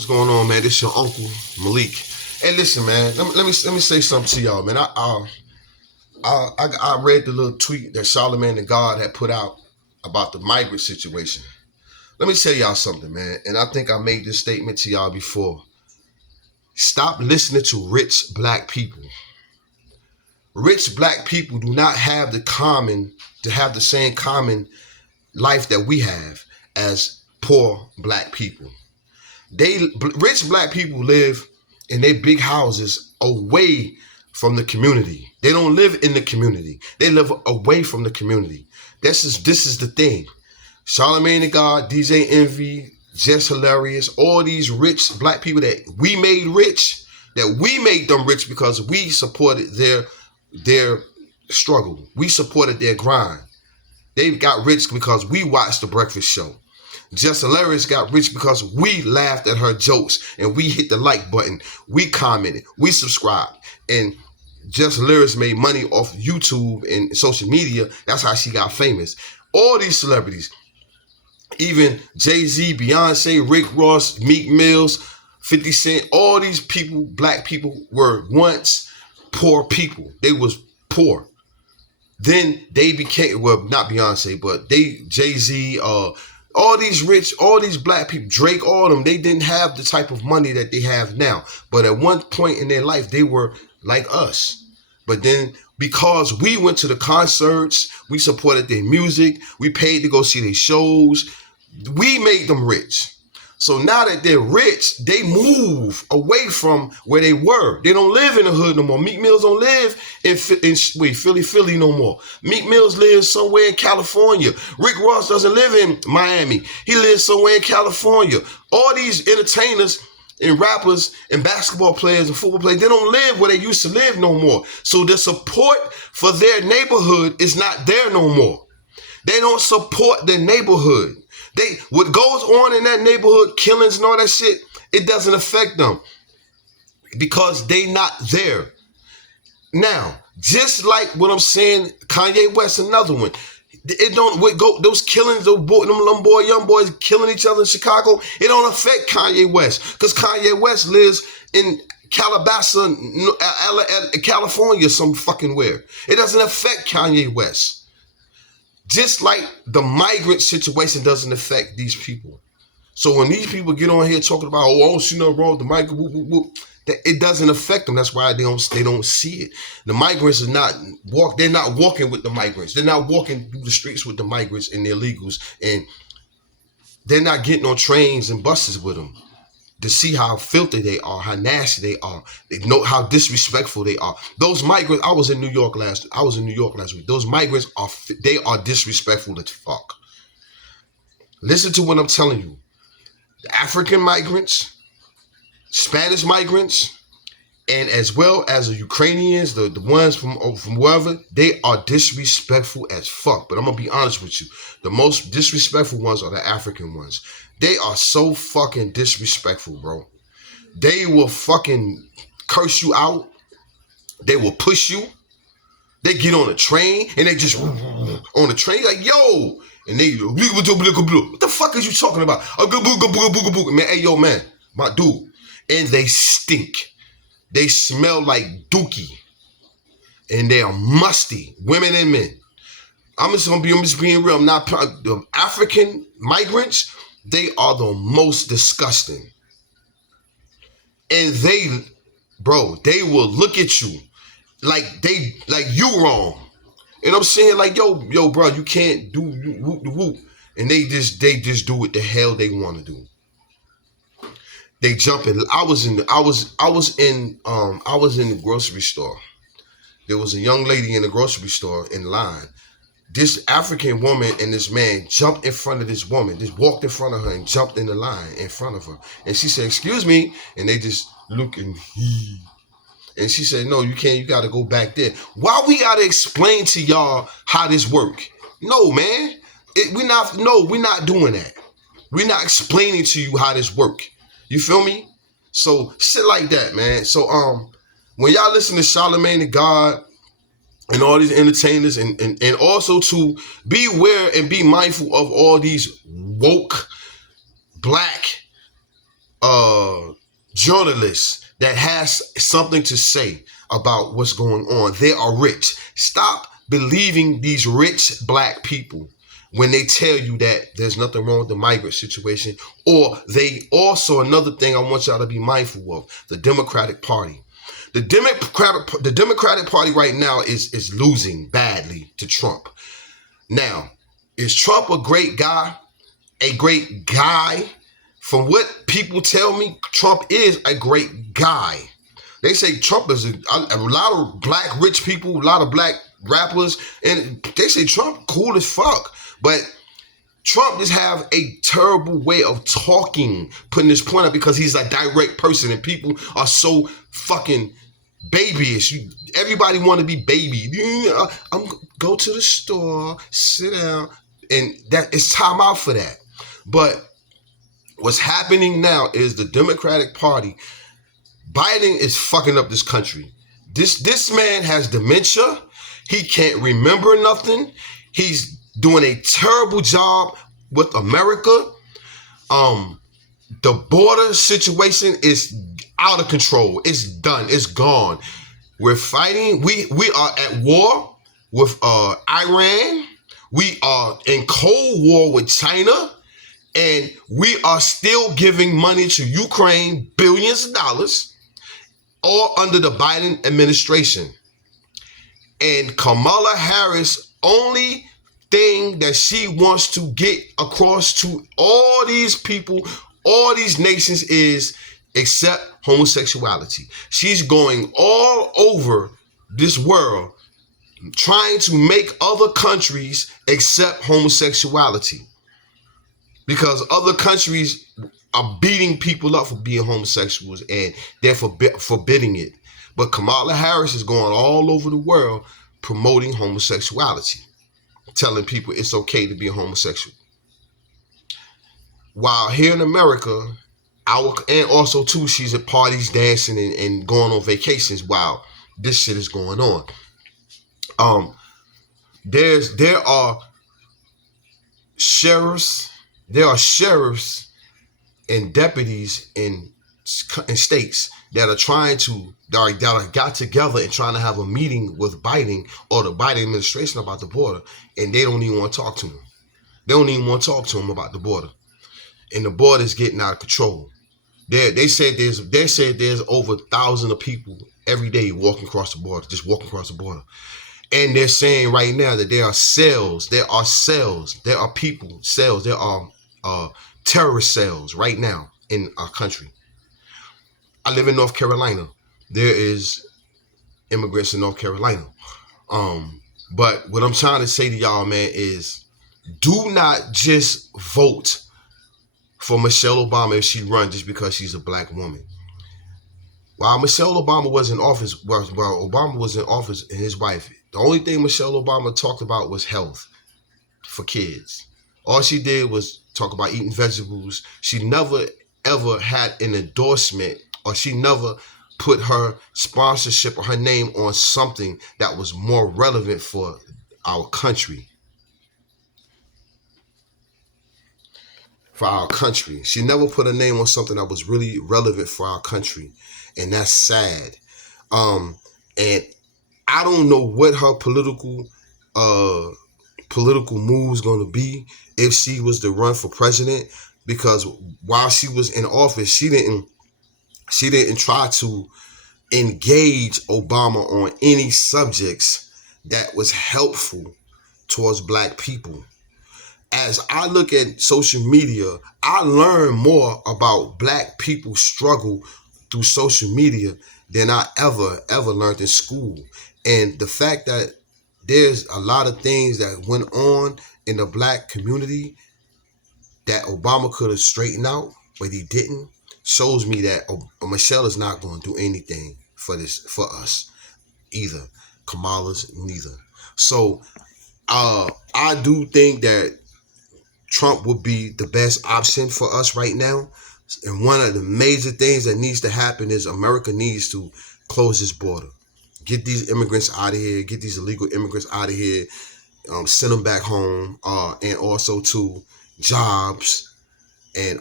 What's going on, man? This your uncle Malik. Hey, listen, man. Let me say something to y'all, man. I read the little tweet that Charlamagne the God had put out about the migrant situation. Let me tell y'all something, man. And I think I made this statement to y'all before. Stop listening to rich black people. Rich black people do not have the same common life that we have as poor black people. Rich black people live in their big houses away from the community. They don't live in the community. They live away from the community. This is the thing. Charlamagne the God, DJ Envy, Just Hilarious, all these rich black people that we made rich, that we made them rich because we supported their struggle. We supported their grind. They got rich because we watched The Breakfast Show. Just Hilarious got rich because we laughed at her jokes and we hit the like button. We commented. We subscribed. And Just Hilarious made money off YouTube and social media. That's how she got famous. All these celebrities, even Jay-Z, Beyonce, Rick Ross, Meek Mills, 50 Cent, all these people, black people, were once poor people. They was poor. Then they became, well, not Beyonce, but Jay-Z, all these rich, all these black people, Drake, all of them, they didn't have the type of money that they have now. But at one point in their life, they were like us. But then because we went to the concerts, we supported their music, we paid to go see their shows, we made them rich. So now that they're rich, they move away from where they were. They don't live in the hood no more. Meek Mills don't live in Philly no more. Meek Mills lives somewhere in California. Rick Ross doesn't live in Miami. He lives somewhere in California. All these entertainers and rappers and basketball players and football players, they don't live where they used to live no more. So the support for their neighborhood is not there no more. They don't support their neighborhood. What goes on in that neighborhood, killings and all that shit, it doesn't affect them because they not there. Now, just like what I'm saying, Kanye West, another one. It don't go those killings, young boys killing each other in Chicago. It don't affect Kanye West because Kanye West lives in Calabasas, California, some fucking where. It doesn't affect Kanye West. Just like the migrant situation doesn't affect these people. So when these people get on here talking about, oh, I don't see nothing wrong with the migrant, it doesn't affect them. That's why they don't see it. The migrants they're not walking with the migrants. They're not walking through the streets with the migrants and the illegals, and they're not getting on trains and buses with them to see how filthy they are, how nasty they are. They know how disrespectful they are. Those migrants, I was in New York last week. Those migrants are disrespectful as fuck. Listen to what I'm telling you. The African migrants, Spanish migrants, and as well as the Ukrainians, the ones from wherever, they are disrespectful as fuck. But I'm going to be honest with you. The most disrespectful ones are the African ones. They are so fucking disrespectful, bro. They will fucking curse you out. They will push you. They get on a train and they just on the train like, yo. And they, what the fuck is you talking about? Man, hey, yo, man, my dude. And they stink. They smell like dookie. And they are musty, women and men. I'm just being real. I'm not, the African migrants, they are the most disgusting. And they will look at you like you wrong. And I'm saying like, yo, bro, you can't do whoop. And they just do what the hell they want to do. They jump in. I was in the grocery store. There was a young lady in the grocery store in line. This African woman and this man jumped in front of this woman, just walked in front of her and jumped in the line in front of her. And she said, excuse me. And they just look and and she said, no, you can't. You got to go back there. Why we got to explain to y'all how this work? No, man. We're not doing that. We're not explaining to you how this work. You feel me? So shit like that, man. So when y'all listen to Charlamagne the God and all these entertainers and also to be aware and be mindful of all these woke black journalist that has something to say about what's going on. They are rich. Stop believing these rich black people when they tell you that there's nothing wrong with the migrant situation. Or they also, another thing I want y'all to be mindful of, the Democratic Party. The Democratic Party right now is losing badly to Trump. Now, is Trump a great guy? A great guy? From what people tell me, Trump is a great guy. They say Trump is a lot of black rich people, a lot of black rappers, and they say Trump cool as fuck. But Trump just have a terrible way of talking, putting this point out, because he's a direct person and people are so fucking babyish. Everybody want to be baby. I'm go to the store, sit down, and that it's time out for that. But what's happening now is the Democratic Party, Biden is fucking up this country. This man has dementia. He can't remember nothing. He's doing a terrible job with America. The border situation is out of control. It's done. It's gone. We're fighting. We are at war with Iran. We are in Cold War with China. And we are still giving money to Ukraine, billions of dollars, all under the Biden administration. And Kamala Harris, only thing that she wants to get across to all these people, all these nations, is accept homosexuality. She's going all over this world trying to make other countries accept homosexuality, because other countries are beating people up for being homosexuals and they're forbidding it. But Kamala Harris is going all over the world promoting homosexuality, telling people it's okay to be a homosexual. While here in America, and also too, she's at parties dancing and going on vacations while this shit is going on. There are sheriffs and deputies in states that are trying to that got together and trying to have a meeting with Biden or the Biden administration about the border, and they don't even want to talk to him. They don't even want to talk to him about the border, and the border is getting out of control. They said there's over 1,000 of people every day walking across the border, just walking across the border. And they're saying right now that there are cells, there are people, cells, there are terrorist cells right now in our country. I live in North Carolina. There is immigrants in North Carolina. But what I'm trying to say to y'all, man, is do not just vote for Michelle Obama if she runs just because she's a black woman. While Michelle Obama was in office, while Obama was in office and his wife, the only thing Michelle Obama talked about was health for kids. All she did was talk about eating vegetables. She never, ever had an endorsement, or she never put her sponsorship or her name on something that was more relevant for our country. For our country. She never put her name on something that was really relevant for our country. And that's sad. And I don't know what her political moves going to be if she was to run for president, because while she was in office, she didn't try to engage Obama on any subjects that was helpful towards black people. As I look at social media, I learn more about black people's struggle through social media than I ever learned in school. And the fact that there's a lot of things that went on in the black community that Obama could have straightened out, but he didn't, shows me that Michelle is not going to do anything for us either. Kamala's neither. So I do think that Trump would be the best option for us right now. And one of the major things that needs to happen is America needs to close this border. Get these immigrants out of here. Get these illegal immigrants out of here. Send them back home. And also to jobs and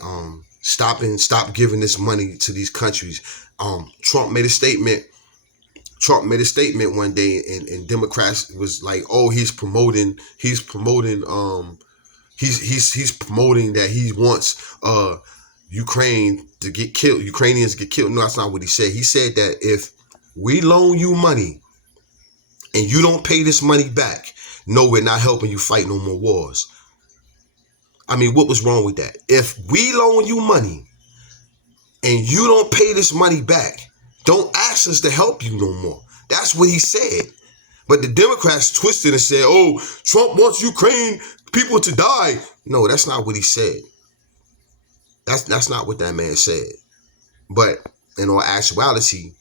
Stop giving this money to these countries. Trump made a statement. Trump made a statement one day, and Democrats was like, "Oh, he's promoting that he wants Ukraine to get killed, Ukrainians to get killed." No, that's not what he said. He said that if we loan you money and you don't pay this money back, no, we're not helping you fight no more wars. I mean, what was wrong with that? If we loan you money and you don't pay this money back, don't ask us to help you no more. That's what he said. But the Democrats twisted and said, "Oh, Trump wants Ukraine people to die." No, that's not what he said. That's not what that man said. But in all actuality,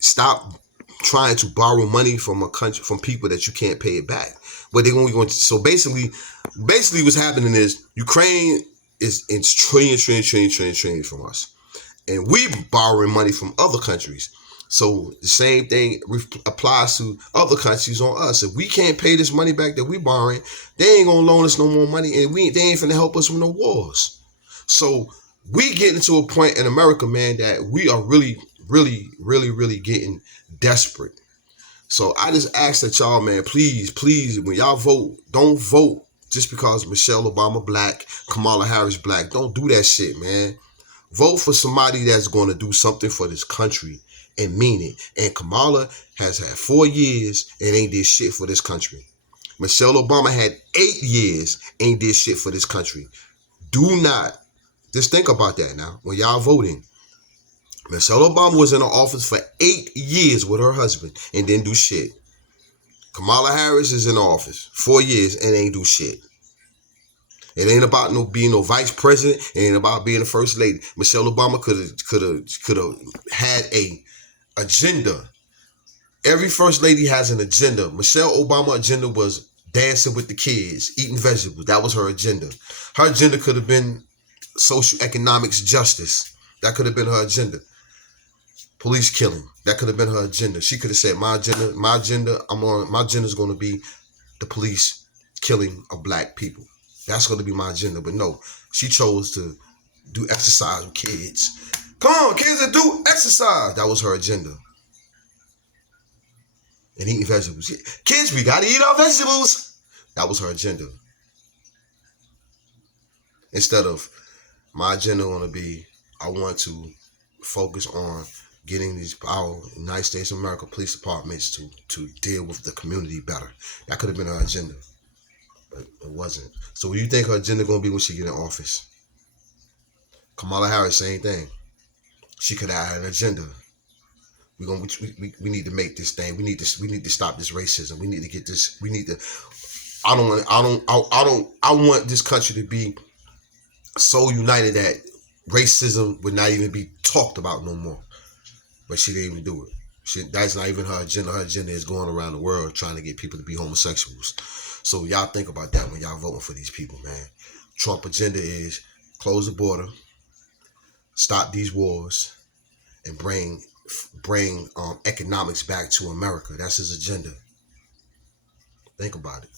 stop trying to borrow money from a country, from people that you can't pay it back. But they're only going to. So basically, what's happening is Ukraine is in trillion from us, and we borrowing money from other countries. So the same thing applies to other countries on us. If we can't pay this money back that we borrowing, they ain't gonna loan us no more money, and they ain't finna help us with no wars. So we getting to a point in America, man, that we are really getting desperate. So I just ask that y'all, man, please, when y'all vote, don't vote just because Michelle Obama black, Kamala Harris black. Don't do that shit, man. Vote for somebody that's going to do something for this country and mean it. And Kamala has had 4 years and ain't did shit for this country. Michelle Obama had 8 years, ain't did shit for this country. Do not, just think about that now when y'all voting. Michelle Obama was in the office for 8 years with her husband and didn't do shit. Kamala Harris is in the office 4 years and ain't do shit. It ain't about being no vice president. It ain't about being the first lady. Michelle Obama could have had a agenda. Every first lady has an agenda. Michelle Obama's agenda was dancing with the kids, eating vegetables. That was her agenda. Her agenda could have been social economics justice. That could have been her agenda. Police killing. That could have been her agenda. She could have said, my agenda is going to be the police killing of black people. That's going to be my agenda. But no, she chose to do exercise with kids. Come on, kids that do exercise. That was her agenda. And eating vegetables. Kids, we got to eat our vegetables. That was her agenda. Instead of my agenda going to be, I want to focus on getting our United States of America police departments to deal with the community better. That could have been her agenda. But it wasn't. So what do you think her agenda going to be when she get in office? Kamala Harris, same thing. She could have had an agenda. We need to make this thing. We need to stop this racism. We need to get this. We need to. I want this country to be so united that racism would not even be talked about no more. But she didn't even do it. That's not even her agenda. Her agenda is going around the world trying to get people to be homosexuals. So y'all think about that when y'all voting for these people, man. Trump agenda is close the border, stop these wars, and bring economics back to America. That's his agenda. Think about it.